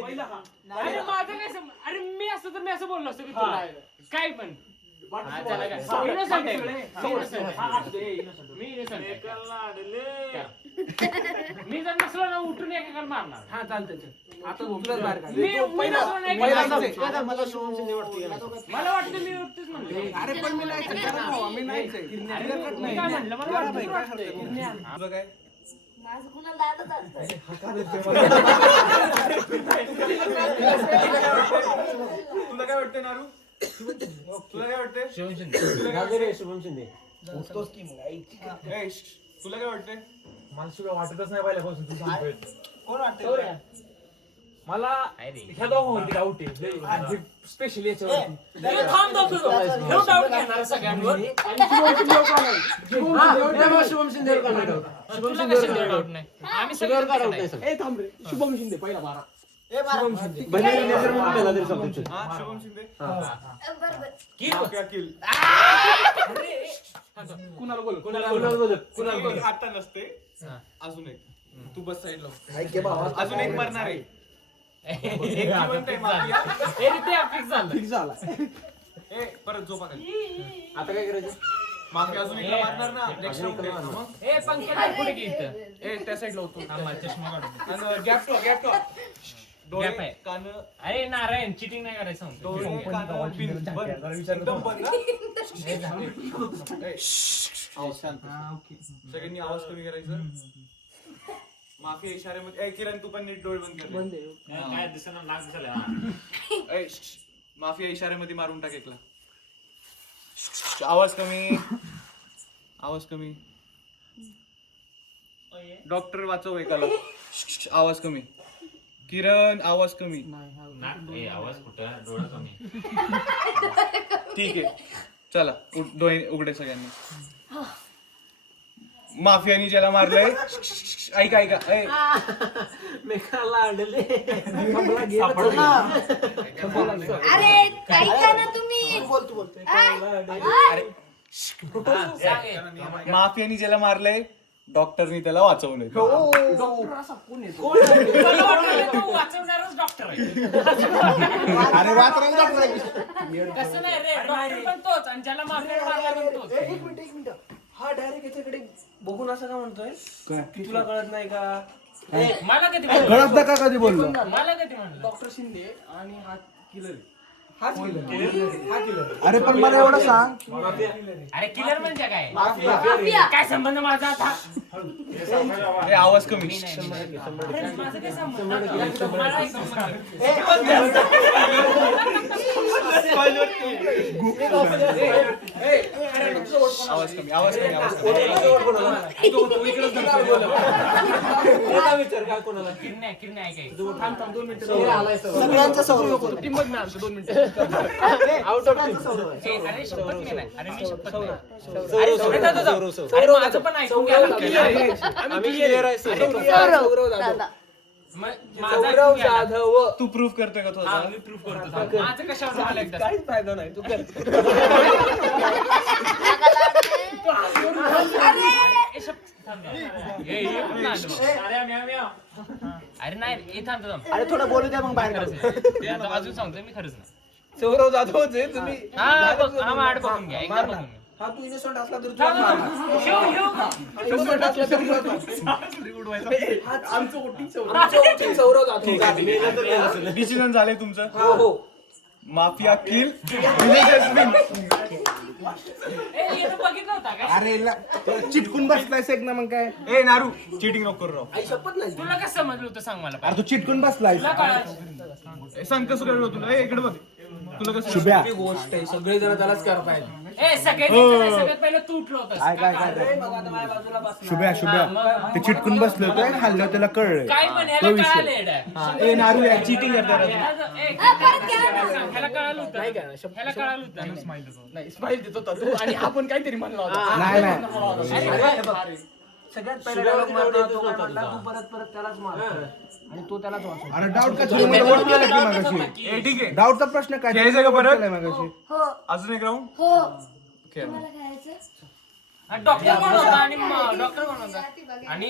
पहिला हा. अरे माझं काय अरे मी असं तर मी असं बोललो असतो की तुला काय पण त्याला काय innocent आहे. मी innocent आहे. मी जर नसलो ना उठून एकेकाला मारणार. हा चालतंय आता तुलाच बाहेर काढ. मी नसलो ना पहिला एकेकाला मला शुभम शिंदे वाटते मला वाटतं मी उठतेच म्हणले. अरे पण मी नाही मी नाहीच आहे. मी काय म्हणलं मला वाटतं तुझं काय माझं कुणाला दादाच असतंय. तुला काय वाटतंय नारू तुला काय वाटतंय शुभम शिंदे शुभम शिंदे ए, तुला काय वाटतंय मला सुद्धा वाटतच नाही पहिल्यापासून तू सांगतोय. कोण वाटतंय मला ह्या दोघांवरती डाऊट आहे स्पेशली याच्यावरती थांब डाऊट घेणार सगळ्यांवर शुभम शिंदे डाऊट नाही आम्ही सगळ्यावर डाऊट नाही. ए थांब रे शुभम शिंदे पहिला मारा. शुभम शिंदे शुभम शिंदे बरं माफिया किल कुणाला बोल कुणाला आता नसते अजून एक तू बस साईडला अजून एक मरणार आहे एक जिवंत आहे माफिया. फिक्स झाला. ए परत झोपा खाली. आता काय करायचं माफिया अजून एकला मारणार ना नेक्स्ट राऊंड मग ए पंकज पुढे घे इथं. ए त्या साईडला होतो चष्मा काढून आणि गॅप टॉ डोळे Gap आहे. कान अरे नारायण चिटिंग नाही करायचं म्हणतो. डोळे कान बिन बंद. एकदम बंद ना. ए, सगळ्यांनी आवाज कमी करायचा माफिया इशाऱ्यामध्ये ए किरण तू पण नीट डोळे बंद कर काय दिसणार नाक दिसायला ए, माफिया इशाऱ्यामध्ये मारून टाक एकला आवाज कमी आवाज कमी डॉक्टर वाचव एकाला आवाज कमी किरण आवाज कमी आवाज कुठं डोळा कमी ठीक आहे चला डोळे उघडे सगळ्यांनी माफियानी ज्याला मारलंय ऐका ऐका ए अरे ऐका ना तुम्ही. माफियानी ज्याला मारलंय डॉक्टरनी त्याला वाचवलंय मला वाटलं तू वाचवणारच डॉक्टर आहे. अरे वाचरायला डॉक्टर कसं नाही रे डॉक्टर पण तोच आणि ज्याला मारणार मारला पण तोच. एक मिनिट हा डायरेक्ट याच्याकडे बघून असं का म्हणतोय तुला कळत नाही का मला कधी म्हणलं? कळत नाही का कधी बोललो मला कधी म्हणलं? डॉक्टर शिंदे आणि हा किलर हाच किलर अरे पण मला एवढं सांग अरे किलर म्हणजे काय माफिया. काय संबंध माझा आता ए, आवाज कमी अरे माझं काय संबंध मला एक संबंध. आवाज कमी आवाज कमी आवाज कमी किरण्या किरण्या ऐकायचं. सगळ्यांचा सौरव टीम मध्ये आणतो 2 मिनिटं आउट ऑफ टीम अरे शपथ मी नाही. अरे मी शपथ नाही. अरे सौरव अरे माझं पण ऐकून घ्या ना. आम्ही क्लिअर आहे सौरव दादा. माझं ऐकून घ्या ना. तू प्रूफ करतोय का हा, तुझा मी प्रूफ करतो. माझं कशावर झालं एकदा. काहीच फायदा नाही तू कर ए, शपथ. थांब जरा. हे कुठलं आलं? अरे नाही हे थांब थांब. अरे थोडं बोलू द्या मग बाहेर खरंच आहे. ते आता अजून सांगतोय मी खरंच नाही. सौरव जाधव जे तुम्ही हा बघ हा माड बघून घ्या एकदा बघून घ्या. हा तू इनोसंट असला तर थांब, थांब. शिव का? इनोसंट असला तरी आमचं वोटिंग सौरव जाधव डिसिजन झालंय तुमचं हो हो माफिया किल ए, यानं बघितलं होता काय? अरे चिटकून बसलायस एक ना मग काय ए नारू चिटिंग नको करू राव. आई शपथ नाही तुला कसं समजलं होतं सांग मला अरे तू चिटकून बसलायस तुला कळलं? ए, सांग कसं कळलं तुला ए, इकडे बघ तुला कसं शुभ्या गोष्ट आहे सगळे जण त्यालाच करतायत ए सगळ्यात पहिलं तू उठलो होतास. शुभ्या शुभ्या ते चिटकून बसलं होतं हल्लं त्याला कळलं काय पण ह्याला कळालं येडा. ए नारू या चिटिंग ह्याला कळालं होतं. ह्याला कळालं होतं. नाही स्माइल देत होता तू आणि आपण काहीतरी म्हणला होता नाही नाही सगळ्यात पहिला डायलॉग मारला तो काय म्हणला तू परत परत त्यालाच मार आणि तो त्यालाच वाचव अरे डाऊट का तुम्ही मला वोट केला की मागाशी ए ठीक आहे डाऊटचा प्रश्न काय घ्यायचं का परत? केलाय मागाशी हो अजून एक राऊंड हो. खेळ मला खायचं. डॉक्टर कोण होता आणि डॉक्टर कोण होता आणि